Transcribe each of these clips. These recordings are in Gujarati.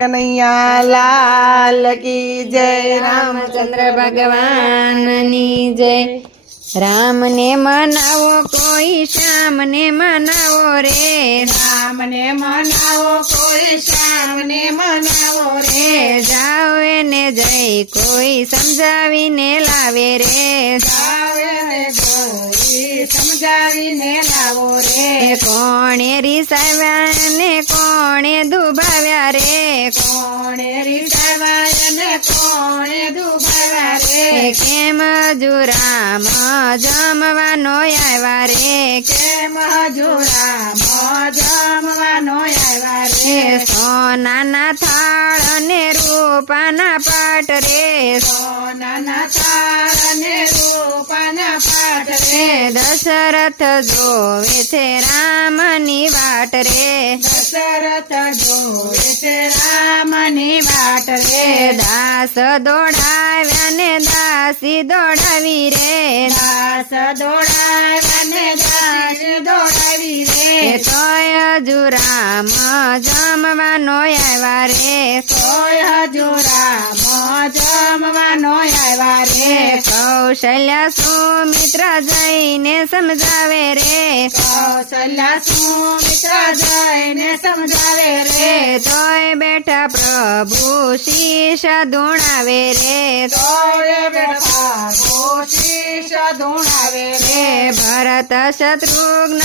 કનૈયા લાલ કી જય રામચંદ્ર ભગવાનની જય। રામને મનાવો કોઈ શ્યામને મનાવો રે, રામને મનાવો કોઈ શ્યામને મનાવો રે, જાઓ એને જય કોઈ સમજાવીને લાવે રે, જાવે જોઈ સમજાવીને લાવો રે, કોણે રીસાવ્યા ને કોણે દુભાવ્યા રે, કોણે રીસાવ્યા ને કોણે દુભાવ્યા રે, કેમ હજુરામ જમવાનો આવ્યા રે, કેમ હજુરામ જમવાનો આવ્યા રે, સોનાના થાળ અને રૂપાના પાટ રે, સોનાના થાળ અને રૂપાના પાટ રે, દશરથ જોવે છે રામની વાટ રે, દશરથ જોવે છે રામની વાટ રે, દાસ દોડાવ્યા ને દાસી દોડાવી રે, દાસ દોડાવ્યા ને દાસ દોડાવી રે, તોય હજુ રામ જમવાનો આવ્યા રે, તોય હજુ રામ જમવાનો આવ્યા રે, કૌશલ્યા સુમિત્ર જઈને સમજાવે રે, કૌશલ્યા સુમિત્ર જઈને સમજાવે રે, તોય બેઠા પ્રભુ શીશ ધૂણાવે રે, તોય બેઠા શીશ ધૂણાવે રે, ભરત શત્રુઘ્ન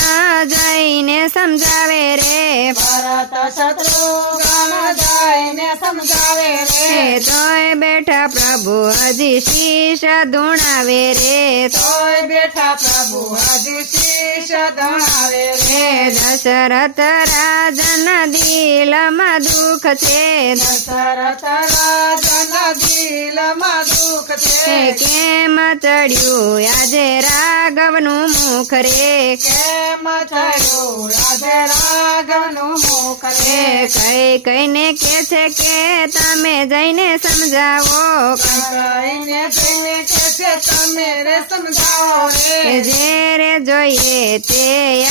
જઈને સમજાવે રે, ભરત શત્રુઘ્ન જઈને સમજાવે રે, તોય બેઠા પ્રભુ હજી શીશ ધૂણાવે રે, તોય બેઠા પ્રભુ હજી શીશ ધૂણાવે રે, દશરથ રાજાના દિલમાં દુઃખ છે, દશરથ રાજાના દિલમાં દુઃખ છે, કેમ ચડ્યું આજે રાઘવનું મુખ રે, કેમ થયું આજે રાઘવનું મુખ રે, કઈને કે છે કે તમે જઈને સમજાવો, કઈને જઈને કે છે તમે રે સમજાવો રે, જે રે જોઈએ તે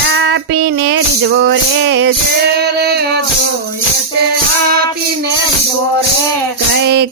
આપીને રીઝવો રે, રે જોઈએ તે આપીને દીધો રે,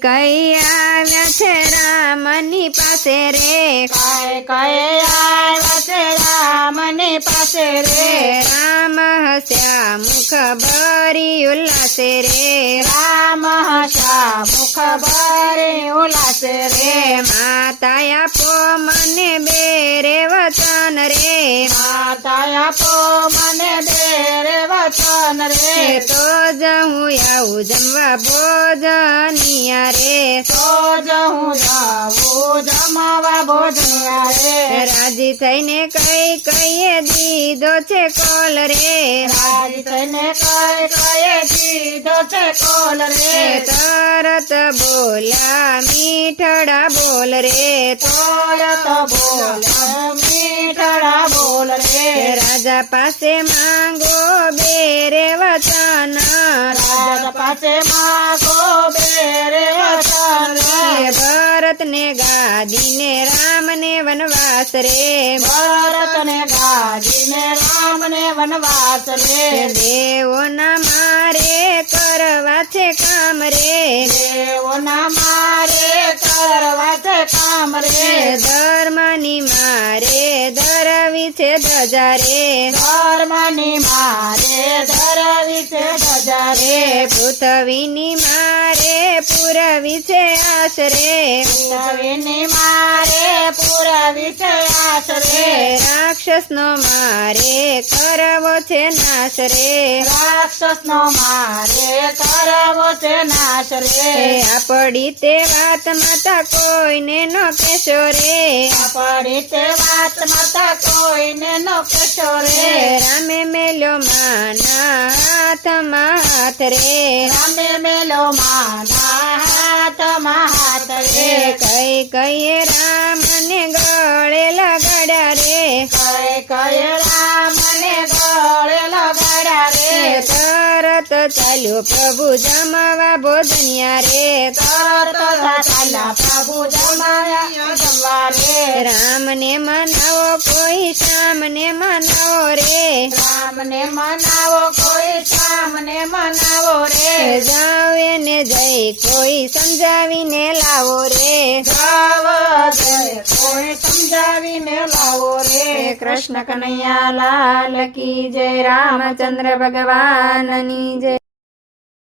કઈ આવ્યા છે રામની પાસે રે, કઈ આવ્યા છે રામની પાસે રે, રામ હસ્યા મુખ ભરી ઉલ્લાસે રે, રામ હસા મુખ ભરી ઉલ્લાસે રે, માતા આપો મને બેરે વચન રે, માતા આપો મને બેરે વચન રે, તો જ હું આવું જમવા ભોજનિયા રે, તો જ હું જાઉં જમાવા ભોજનિયા રે, રાજી થઈને કઈએ દીધો છે કોલ રે, રાજી થઈને કઈ દીધો છે કોલ રે, તરત બોલ્યા મીઠડા બોલ રે, તોયત બોલ મીઠડા બોલ રે, રાજા પાસે માંગો બેરે વચન, રાજા પાસે માગો બેરે વચન રે, ભરત ને ગાદીને રામ ને વનવાસ રે, ભરત ને ગાદીને રામ ને વનવાસ રે, દેવોના મારે કરવા છે કામ રે, દેવોના મારે કરવા છે કામ રે, ધર્મની મારે ધરવી છે ધજા રે, ધર્મની મારે ધરવી છે ધજા રે, પૃથ્વીની મારે પુરવી છે આશ રે, પૃથ્વીની મારે પુરવી છે આશ રે, રાક્ષસનો મારે કરવો છે નાશ રે, રાક્ષસનો મારે કરવો છે નાશ રે, આપડી તે વાત માતા કોઈને નો કહેશો રે, આપણી તે વાત માતા કોઈને નો કહેશો રે, રામે મેલ્યો માના હાથમાં હાથ રે, રામે મેલો માના હાથમાં હાથ રે, કઈએ રામને ગળે લગાડ્યા રે, કઈ રામને ગળે લગાડ્યા રે, તરત ચાલ્યો પ્રભુ જમવા ભોજનિયા રે તરત ચાલ્યા પ્રભુ જમવા રે રામને મનાવો કોઈ શ્યામને મનાવો રે રામને મનાવો કોઈ શ્યામને મનાવો રે જાઓ એને જઈ કોઈ સમજાવીને લાવો રે જાવ જય કોઈ સમજાવીને લાવો રે કૃષ્ણ કનૈયા લાલ કી જય રામચંદ્ર ભગવાનની જય